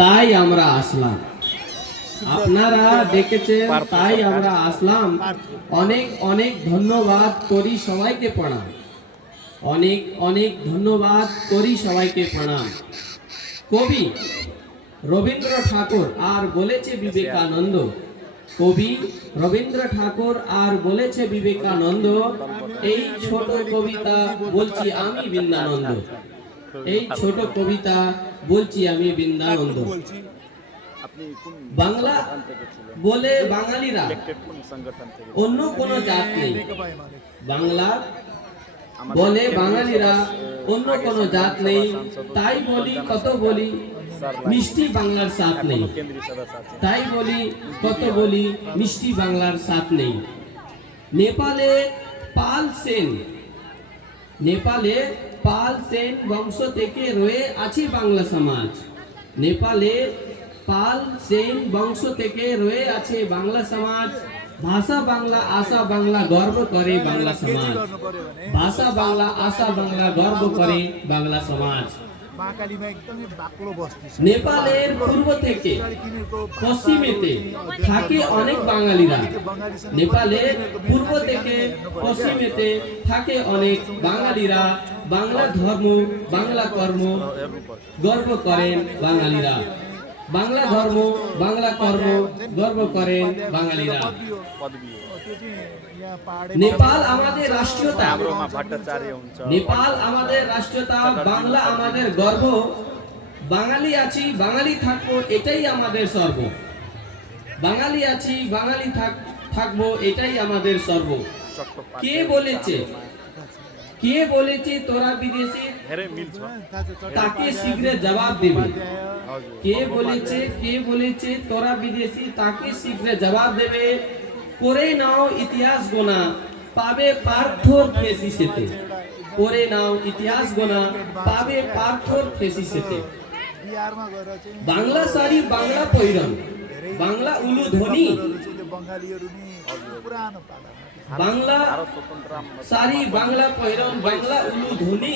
তাই আমরা আসলাম। আপনারা ডেকেছেন তাই আমরা আসলাম। অনেক অনেক ধন্যবাদ করি, সবাইকে প্রণাম। অনেক অনেক ধন্যবাদ করি, সবাইকে প্রণাম। কবি রবীন্দ্র ঠাকুর আর বলেছে বিবেকানন্দ, কবি রবীন্দ্র ঠাকুর আর বলেছে বিবেকানন্দ, এই ছোট কবিতা বলছি আমি বৃন্দানন্দ। এই ছোট কবিতা বলছি আমি বৃন্দানন্দ। বাংলা বলে বাঙালিরা অন্য কোনো জাত নেই। বাংলা বলে বাঙালিরা অন্য কোনো জাত নেই। তাই বলি কত বলি মিষ্টি বাংলার স্বাদ নেই। তাই বলি কত বলি মিষ্টি বাংলার স্বাদ নেই। নেপালে পাল সেন, নেপালে পাল সেন বংশ থেকে রয়ে আছে বাংলা সমাজ। নেপালে পাল সেন বংশ থেকে রয়ে আছে বাংলা সমাজ। ভাষা বাংলা, আশা বাংলা, গর্ব করে বাংলা সমাজ। ভাষা বাংলা, আশা বাংলা, গর্ব করে বাংলা সমাজ। নেপালের পূর্ব থেকে পশ্চিমেতে থাকে অনেক বাঙালিরা। নেপালের পূর্ব থেকে পশ্চিমেতে থাকে অনেক বাঙালিরা। বাংলা ধর্ম, বাংলা কর্ম, গর্ব করেন বাঙালিরা। বাংলা ধর্ম, বাংলা কর্ম, গর্ব করেন বাঙালিরা। নেপাল আমাদের রাষ্ট্রীয়তা, নেপাল আমাদের রাষ্ট্রীয়তা, বাংলা আমাদের গর্ব। বাঙালি আছি, বাঙালি থাকবো, এটাই আমাদের সর্ব। বাঙালি আছি, বাঙালি থাকবো, এটাই আমাদের সর্ব। কে বলেছে, কে বলেছে তোরা বিদেশি, তাকে শীঘ্র জবাব দেবে। কে বলেছে, কে বলেছে তোরা বিদেশি, তাকে শীঘ্র জবাব দেবে। করে নাও ইতিহাস গোনা, পাবে পার্থর ফেসিসেতে। করে নাও ইতিহাস গোনা, পাবে পার্থর ফেসিসেতে। বাংলা শাড়ি, বাংলা পৈরন, বাংলা উলু ধ্বনি। বাংলা শাড়ি, বাংলা পৈরন, বাংলা উলু ধ্বনি।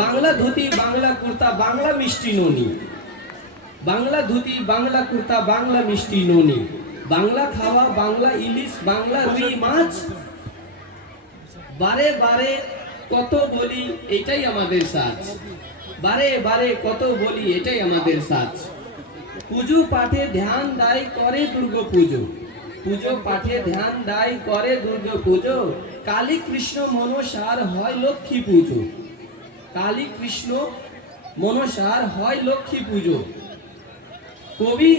বাংলা ধুতি, বাংলা কুর্তা, বাংলা মিষ্টি ননি। বাংলা ধুতি, বাংলা কুর্তা, বাংলা মিষ্টি ননি। বাংলা খাওয়া, বাংলা ইলিশ, বাংলা রুই মাছ। বারে বারে কত বলি এটাই আমাদের সাজ। বারে বারে কত বলি এটাই আমাদের সাজ। পুজো পাঠে ধ্যান দায় করে দুর্গা পুজো। পুজো পাঠে ধ্যান দায় করে দুর্গা পুজো। কালী কৃষ্ণ মনসার হয় লক্ষ্মী পুজো। কালী কৃষ্ণ মনসার হয় লক্ষ্মী পুজো। কবি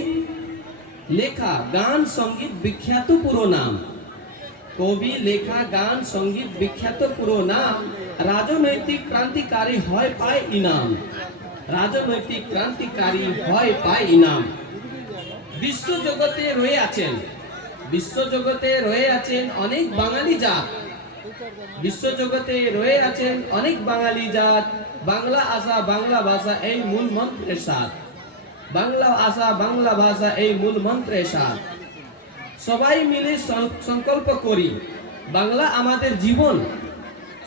লেখা গান সঙ্গীত বিখ্যাত পুরো নাম। কবি লেখা গান সঙ্গীত বিখ্যাত পুরো নাম। রাজনৈতিক ক্রান্তিকারী হয় পায় ইনাম। রাজনৈতিক ক্রান্তিকারী হয় পায় ইনাম। বিশ্ব জগতে রয়ে আছেন, বিশ্ব জগতে রয়ে আছেন অনেক বাঙালি জাত। বিশ্ব জগতে রয়ে আছেন অনেক বাঙালি জাত। বাংলা আশা, বাংলা ভাষা এই মূল মন্ত্রের সাথ। বাংলা আশা, বাংলা ভাষা এই মূল মন্ত্রের সাথ। সবাই মিলে সংকল্প করি বাংলা আমাদের জীবন।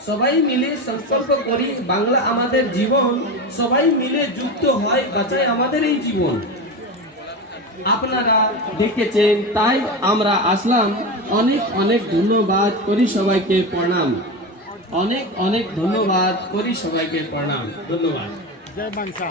সবাই মিলে সংকল্প করি বাংলা আমাদের জীবন। সবাই মিলে যুক্ত হয় বাঁচায় আমাদের এই জীবন। আপনারা দেখেছেন তাই আমরা আসলাম। অনেক অনেক ধন্যবাদ করি, সবাইকে প্রণাম। অনেক অনেক ধন্যবাদ করি, সবাইকে প্রণাম। ধন্যবাদ। জয় বাংলা।